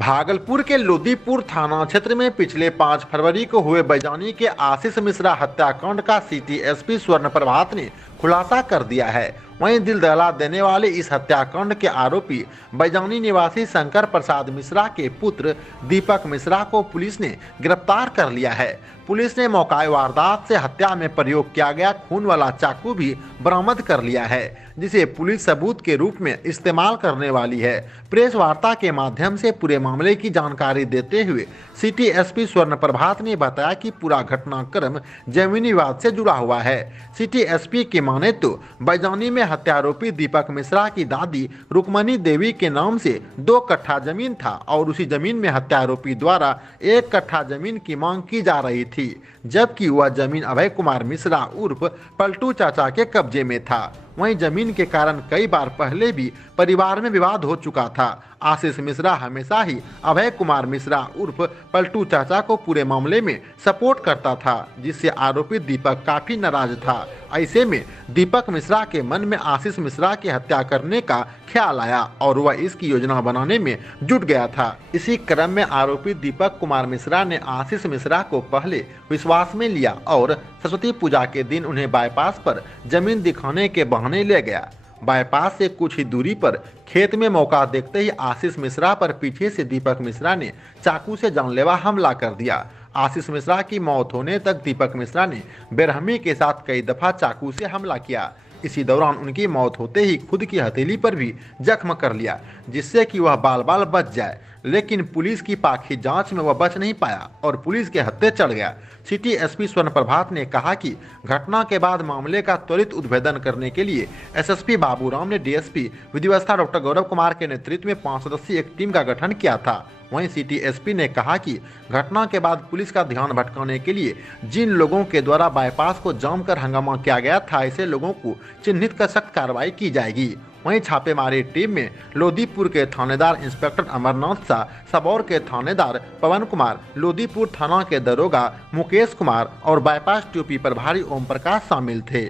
भागलपुर के लोदीपुर थाना क्षेत्र में पिछले 5 फरवरी को हुए बैजानी के आशीष मिश्रा हत्याकांड का सिटी एसपी स्वर्ण प्रभात ने खुलासा कर दिया है। वहीं दिल दहला देने वाले इस हत्याकांड के आरोपी बैजानी निवासी शंकर प्रसाद मिश्रा के पुत्र दीपक मिश्रा को पुलिस ने गिरफ्तार कर लिया है। पुलिस ने मौका वारदात से हत्या में प्रयोग किया गया खून वाला चाकू भी बरामद कर लिया है, जिसे पुलिस सबूत के रूप में इस्तेमाल करने वाली है। प्रेस वार्ता के माध्यम से पूरे मामले की जानकारी देते हुए सिटी एसपी स्वर्ण प्रभात ने बताया कि पूरा घटनाक्रम जमीनी विवाद से जुड़ा हुआ है। सिटी एसपी की माने तो बैजानी में हत्यारोपी दीपक मिश्रा की दादी रुक्मणी देवी के नाम से 2 कट्ठा जमीन था और उसी जमीन में हत्यारोपी द्वारा 1 कट्ठा जमीन की मांग की जा रही थी, जबकि वह जमीन अभय कुमार मिश्रा उर्फ पलटू चाचा के कब्जे में था। वहीं जमीन के कारण कई बार पहले भी परिवार में विवाद हो चुका था। आशीष मिश्रा हमेशा ही अभय कुमार मिश्रा उर्फ पलटू चाचा को पूरे मामले में सपोर्ट करता था, जिससे आरोपी दीपक काफी नाराज था। ऐसे में दीपक मिश्रा के मन में आशीष मिश्रा की हत्या करने का ख्याल आया और वह इसकी योजना बनाने में जुट गया था। इसी क्रम में आरोपी दीपक कुमार मिश्रा ने आशीष मिश्रा को पहले विश्वास में लिया और सरस्वती पूजा के दिन उन्हें बाईपास पर जमीन दिखाने के बहाने ले गया। बाईपास से कुछ ही दूरी पर खेत में मौका देखते ही आशीष मिश्रा पर पीछे से दीपक मिश्रा ने चाकू से जानलेवा हमला कर दिया। आशीष मिश्रा की मौत होने तक दीपक मिश्रा ने बेरहमी के साथ कई दफा चाकू से हमला किया। इसी दौरान उनकी मौत होते ही खुद की हथेली पर भी जख्म कर लिया, जिससे कि वह बाल बाल बच जाए, लेकिन पुलिस की पाखी जांच में वह बच नहीं पाया और पुलिस के हत्थे चढ़ गया। सिटी एसपी स्वर्ण प्रभात ने कहा कि घटना के बाद मामले का त्वरित उद्भेदन करने के लिए एसएसपी बाबूराम ने डीएसपी विधि व्यवस्था डॉक्टर गौरव कुमार के नेतृत्व में 5 सदस्यीय एक टीम का गठन किया था। वहीं सिटी एसपी ने कहा कि घटना के बाद पुलिस का ध्यान भटकाने के लिए जिन लोगों के द्वारा बाईपास को जाम कर हंगामा किया गया था, ऐसे लोगों को चिन्हित कर सख्त कार्रवाई की जाएगी। वहीं छापेमारी टीम में लोदीपुर के थानेदार इंस्पेक्टर अमरनाथ शाह, सबौर के थानेदार पवन कुमार, लोदीपुर थाना के दरोगा मुकेश कुमार और बाईपास टीओपी प्रभारी ओम प्रकाश शामिल थे।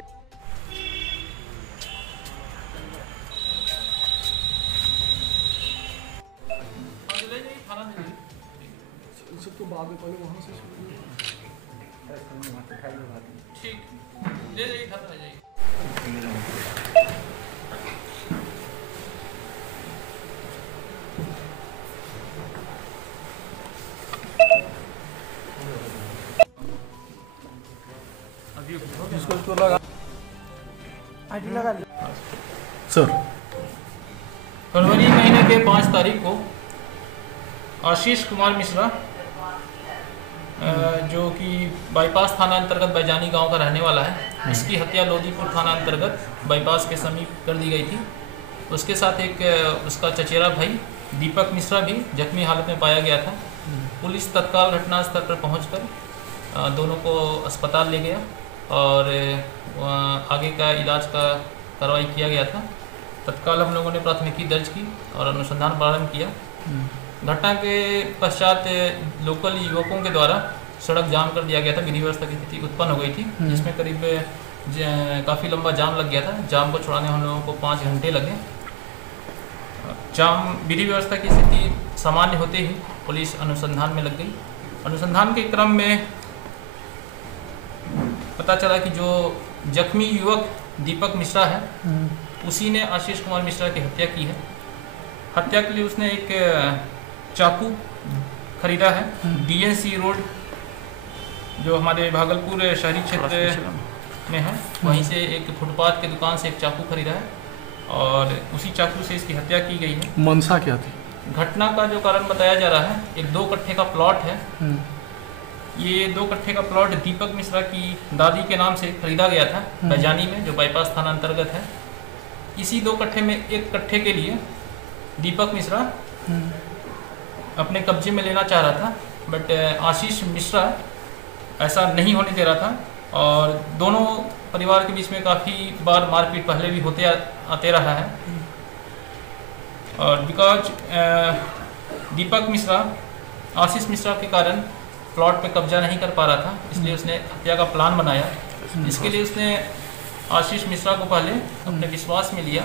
सर, फरवरी महीने के 5 तारीख को आशीष कुमार मिश्रा जो कि बाईपास थाना अंतर्गत बैजानी गांव का रहने वाला है, इसकी हत्या लोदीपुर थाना अंतर्गत बाईपास के समीप कर दी गई थी। उसके साथ एक उसका चचेरा भाई दीपक मिश्रा भी जख्मी हालत में पाया गया था। पुलिस तत्काल घटनास्थल पर पहुंचकर दोनों को अस्पताल ले गया और आगे का इलाज का कार्रवाई किया गया था। तत्काल हम लोगों ने प्राथमिकी दर्ज की और अनुसंधान प्रारंभ किया। घटना के पश्चात लोकल युवकों के द्वारा सड़क जाम कर दिया गया था। विधि व्यवस्था की स्थिति उत्पन्न हो गई थी, जिसमें करीब काफ़ी लंबा जाम लग गया था। जाम को छुड़ाने हम लोगों को 5 घंटे लगे। जाम विधि व्यवस्था की स्थिति सामान्य होते ही पुलिस अनुसंधान में लग गई। अनुसंधान के क्रम में पता चला कि जो जख्मी युवक दीपक मिश्रा है, उसी ने आशीष कुमार मिश्रा की हत्या की है। हत्या के लिए उसने एक चाकू खरीदा है। डीएनसी रोड जो हमारे भागलपुर शहरी क्षेत्र में है, वहीं से एक फुटपाथ के दुकान से एक चाकू खरीदा है और उसी चाकू से इसकी हत्या की गई है। मंशा क्या थी? घटना का जो कारण बताया जा रहा है, एक 2 कट्ठे का प्लॉट है। ये 2 कट्ठे का प्लॉट दीपक मिश्रा की दादी के नाम से खरीदा गया था बैजानी में, जो बाईपास थाना अंतर्गत है। इसी 2 कट्ठे में 1 कट्ठे के लिए दीपक मिश्रा अपने कब्जे में लेना चाह रहा था, बट आशीष मिश्रा ऐसा नहीं होने दे रहा था और दोनों परिवार के बीच में काफ़ी बार मारपीट पहले भी होते आते रहा है। और बिकॉज दीपक मिश्रा आशीष मिश्रा के कारण प्लॉट पे कब्जा नहीं कर पा रहा था, इसलिए उसने हत्या का प्लान बनाया। इसके लिए उसने आशीष मिश्रा को पहले अपने विश्वास में लिया,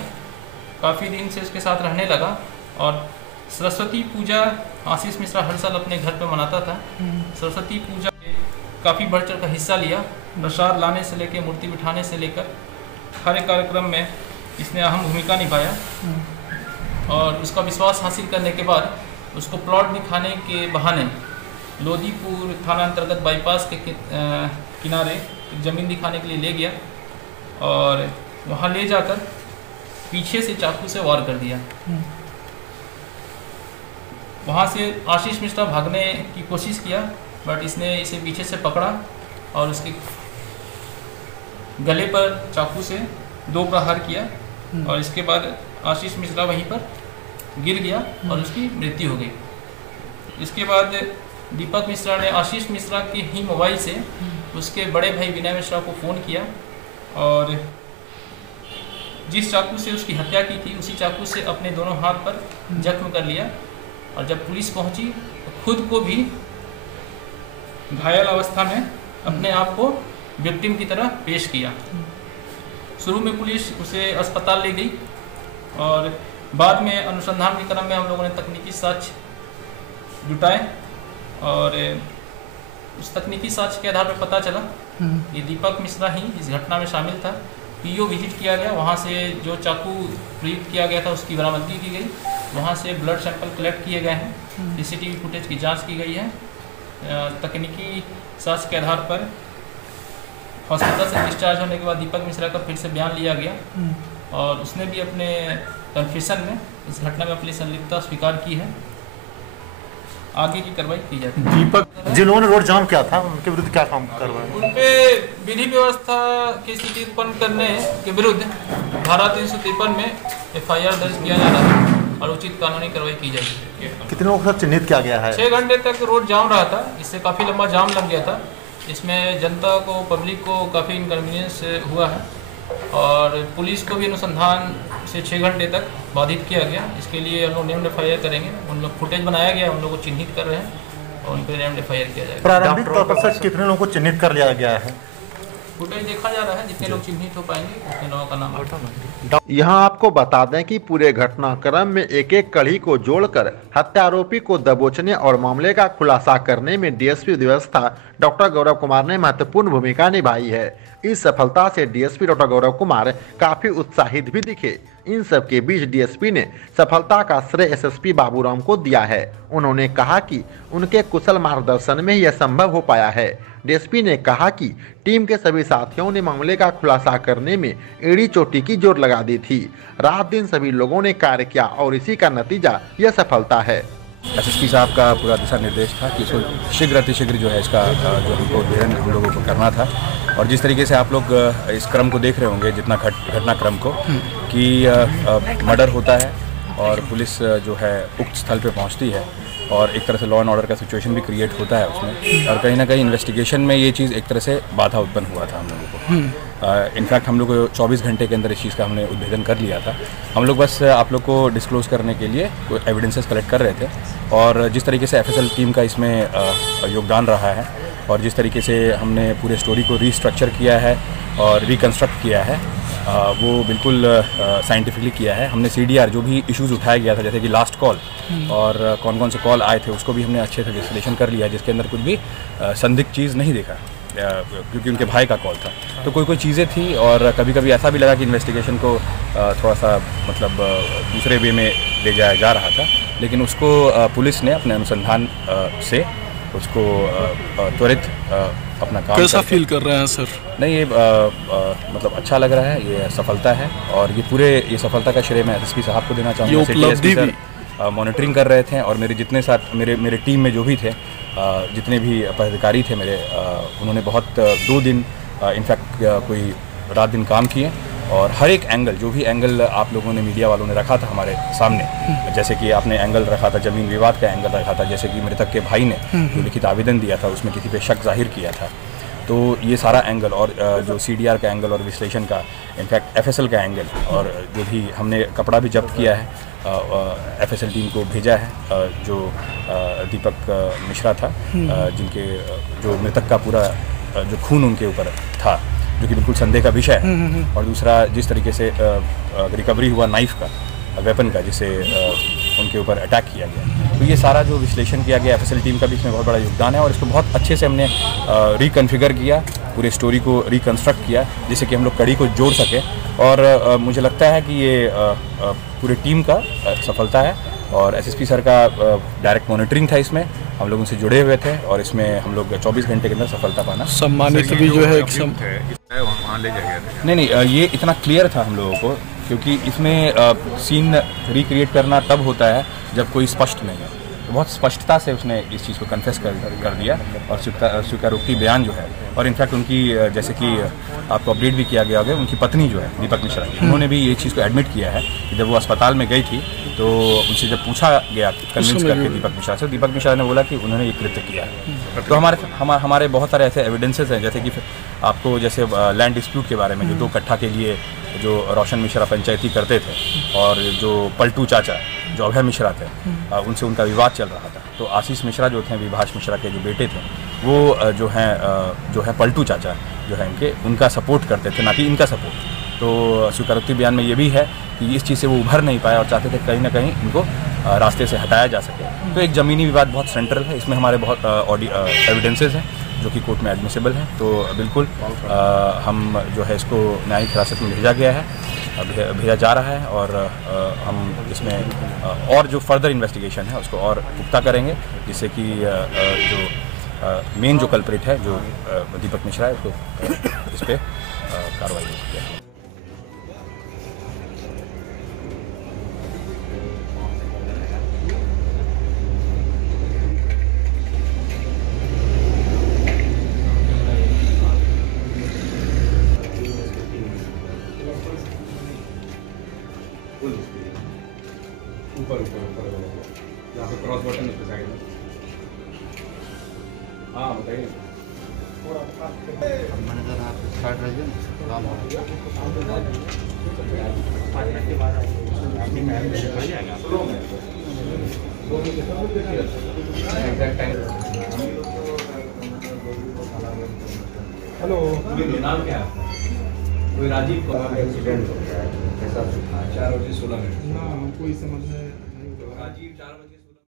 काफ़ी दिन से उसके साथ रहने लगा और सरस्वती पूजा आशीष मिश्रा हर साल अपने घर पे मनाता था। सरस्वती पूजा काफ़ी बढ़ चढ़ का हिस्सा लिया। प्रसाद लाने से लेकर मूर्ति बिठाने से लेकर हर एक कार्यक्रम में इसने अहम भूमिका निभाया। और उसका विश्वास हासिल करने के बाद उसको प्लॉट दिखाने के बहाने लोदीपुर थाना अंतर्गत बाईपास के किनारे ज़मीन दिखाने के लिए ले गया और वहाँ ले जाकर पीछे से चाकू से वार कर दिया। वहाँ से आशीष मिश्रा भागने की कोशिश किया, बट इसने इसे पीछे से पकड़ा और उसके गले पर चाकू से 2 प्रहार किया और इसके बाद आशीष मिश्रा वहीं पर गिर गया और उसकी मृत्यु हो गई। इसके बाद दीपक मिश्रा ने आशीष मिश्रा के ही मोबाइल से उसके बड़े भाई विनय मिश्रा को फ़ोन किया और जिस चाकू से उसकी हत्या की थी उसी चाकू से अपने दोनों हाथ पर जख्म कर लिया। और जब पुलिस पहुंची तो खुद को भी घायल अवस्था में अपने आप को विक्टिम की तरह पेश किया। शुरू में पुलिस उसे अस्पताल ले गई और बाद में अनुसंधान के क्रम में हम लोगों ने तकनीकी साक्ष्य जुटाए और उस तकनीकी साक्ष्य के आधार पर पता चला कि दीपक मिश्रा ही इस घटना में शामिल था। पीओ विजिट किया गया, वहाँ से जो चाकू प्रयुक्त किया गया था उसकी बरामदगी की गई। वहाँ से ब्लड सैंपल कलेक्ट किए गए हैं, सीसीटीवी फुटेज की जांच की गई है। तकनीकी साक्ष्य के आधार पर हॉस्पिटल से डिस्चार्ज होने के बाद दीपक मिश्रा का फिर से बयान लिया गया और उसने भी अपने कन्फेशन में इस घटना में अपनी संलिप्तता स्वीकार की है। आगे की कार्रवाई की जाती है। दीपक जिन्होंने रोड जाम किया था उनके विरुद्ध क्या काम करवाया? उन पे विधि व्यवस्था की स्थिति उत्पन्न करने के विरुद्ध धारा 353 में FIR दर्ज किया जा रहा है और उचित कानूनी कार्रवाई की जाएगी। कितने लोगों के साथ चिन्हित किया गया है? 6 घंटे तक रोड जाम रहा था, इससे काफ़ी लंबा जाम लग गया था। इसमें जनता को, पब्लिक को काफ़ी इनकन्वीनियंस हुआ है और पुलिस को भी अनुसंधान से 6 घंटे तक बाधित किया गया। इसके लिए हम लोग नेम्ड FIR करेंगे। उन लोग फुटेज बनाया गया, उन लोगों को चिन्हित कर रहे हैं और उन पर नेम्ड FIR किया जाएगा। प्रारंभिक तौर पर सर कितने लोगों को चिन्हित कर लिया गया है? फुटेज देखा जा रहा है, जितने लोग चिन्हित हो पाएंगे उतने लोगों का नाम। यहाँ आपको बता दें कि पूरे घटनाक्रम में एक एक कड़ी को जोड़कर हत्या आरोपी को दबोचने और मामले का खुलासा करने में डीएसपी व्यवस्था डॉक्टर गौरव कुमार ने महत्वपूर्ण भूमिका निभाई है। इस सफलता से डीएसपी डॉक्टर गौरव कुमार काफी उत्साहित भी दिखे। इन सब के बीच डीएसपी ने सफलता का श्रेय एसएसपी बाबूराम को दिया है। उन्होंने कहा कि उनके कुशल मार्गदर्शन में यह संभव हो पाया है। डीएसपी ने कहा कि टीम के सभी साथियों ने मामले का खुलासा करने में एड़ी चोटी की जोर लगा दी थी। रात दिन सभी लोगों ने कार्य किया और इसी का नतीजा यह सफलता है। एसएसपी साहब का पूरा दिशा निर्देश था कि इसको शीघ्र अतिशीघ्र जो है इसका जो हमको उद्भेदन हम लोगों को करना था। और जिस तरीके से आप लोग इस क्रम को देख रहे होंगे, जितना घटनाक्रम को कि मर्डर होता है और पुलिस जो है उक्त स्थल पे पहुंचती है और एक तरह से लॉ एंड ऑर्डर का सिचुएशन भी क्रिएट होता है उसमें, और कहीं ना कहीं इन्वेस्टिगेशन में ये चीज़ एक तरह से बाधा उत्पन्न हुआ था हम लोगों को। इनफैक्ट हम लोग को 24 घंटे के अंदर इस चीज़ का हमने उद्भेदन कर लिया था। हम लोग बस आप लोग को डिस्क्लोज़ करने के लिए कोई एविडेंसेस कलेक्ट कर रहे थे और जिस तरीके से एफएसएल टीम का इसमें योगदान रहा है और जिस तरीके से हमने पूरे स्टोरी को रीस्ट्रक्चर किया है और रिकन्स्ट्रक्ट किया है वो बिल्कुल साइंटिफिकली किया है। हमने CDR जो भी इश्यूज़ उठाया गया था, जैसे कि लास्ट कॉल और कौन कौन से कॉल आए थे, उसको भी हमने अच्छे से विश्लेषण कर लिया, जिसके अंदर कुछ भी संदिग्ध चीज़ नहीं देखा क्योंकि उनके भाई का कॉल था। तो कोई चीज़ें थी और कभी कभी ऐसा भी लगा कि इन्वेस्टिगेशन को थोड़ा सा मतलब दूसरे वे में ले जाया जा रहा था, लेकिन उसको पुलिस ने अपने अनुसंधान से उसको त्वरित अपना काम कैसा फील कर रहे हैं सर? नहीं, ये मतलब अच्छा लग रहा है, ये सफलता है और ये सफलता का श्रेय मैं एसएसपी साहब को देना चाहूँगा। मॉनिटरिंग कर रहे थे और मेरे जितने साथ मेरे टीम में जो भी थे, जितने भी पदाधिकारी थे मेरे, उन्होंने बहुत 2 दिन इनफैक्ट कोई रात दिन काम किए और हर एक एंगल, जो भी एंगल आप लोगों ने, मीडिया वालों ने रखा था हमारे सामने, जैसे कि आपने एंगल रखा था, ज़मीन विवाद का एंगल रखा था, जैसे कि मृतक के भाई ने जो लिखित आवेदन दिया था उसमें किसी पे शक जाहिर किया था, तो ये सारा एंगल और जो CDR का एंगल और विश्लेषण का, इनफैक्ट FSL का एंगल, और जो भी हमने कपड़ा भी जब्त किया है, FSL टीम को भेजा है जो दीपक मिश्रा था, जिनके जो मृतक का पूरा जो खून उनके ऊपर था, जो कि बिल्कुल संदेह का विषय है। और दूसरा, जिस तरीके से रिकवरी हुआ नाइफ का, वेपन का, जिसे उनके ऊपर अटैक किया गया। तो ये सारा जो विश्लेषण किया गया एफएसएल टीम का भी इसमें बहुत बड़ा योगदान है और इसको बहुत अच्छे से हमने रिकन्फिगर किया, पूरे स्टोरी को रिकन्स्ट्रक्ट किया जिससे कि हम लोग कड़ी को जोड़ सकें। और मुझे लगता है कि ये पूरी टीम का सफलता है और एसएसपी सर का डायरेक्ट मॉनिटरिंग था, इसमें हम लोग उनसे जुड़े हुए थे और इसमें हम लोग 24 घंटे के अंदर सफलता पाना। सम्मानित भी जो है वहाँ ले जाया गया। नहीं, ये इतना क्लियर था हम लोगों को क्योंकि इसमें सीन रिक्रिएट करना तब होता है जब कोई स्पष्ट नहीं है। तो बहुत स्पष्टता से उसने इस चीज़ को कन्फेस कर दिया और स्वीकारोक्ति बयान जो है, और इनफैक्ट उनकी जैसे कि आपको अपडेट भी किया गया होगा, उनकी पत्नी जो है दीपक मिश्रा की, उन्होंने भी ये चीज़ को एडमिट किया है कि जब वो अस्पताल में गई थी तो उनसे जब पूछा गया कन्विंस करके दीपक मिश्रा से, दीपक मिश्रा ने बोला कि उन्होंने ये कृत्य किया है। तो हमारे बहुत सारे ऐसे एविडेंसेस हैं, जैसे कि आपको जैसे लैंड डिस्प्यूट के बारे में, जो 2 कट्ठा के लिए जो रोशन मिश्रा पंचायती करते थे और जो पलटू चाचा जो अभय मिश्रा थे उनसे उनका विवाद चल रहा था। तो आशीष मिश्रा जो थे, विभाष मिश्रा के जो बेटे थे, वो जो है पलटू चाचा जो है उनका सपोर्ट करते थे, ना कि इनका सपोर्ट। तो स्वीकारोक्ति बयान में ये भी है कि इस चीज़ से वो उभर नहीं पाए और चाहते थे कहीं ना कहीं इनको रास्ते से हटाया जा सके। तो एक ज़मीनी विवाद बहुत सेंट्रल है, इसमें हमारे बहुत एविडेंसेस हैं जो कि कोर्ट में एडमिसिबल हैं। तो बिल्कुल हम जो है इसको न्यायिक हिरासत में भेजा गया है, भेजा जा रहा है और हम इसमें और जो फर्दर इन्वेस्टिगेशन है उसको और पुख्ता करेंगे, जिससे कि जो मेन जो कल्प्रिट है जो दीपक मिश्रा है उसको इस पर कार्रवाई हो सके। ऊपर यहाँ पे क्रॉस बटन उसके साइड में। हाँ बताइए। मैनेजर आप स्टार्ट रहिए काम हेलो, नाम क्या है? कोई राजीव को एक्सीडेंट हो गया है, 4 बजे 16 मिनट। कोई समझ में राजीव 4 बजे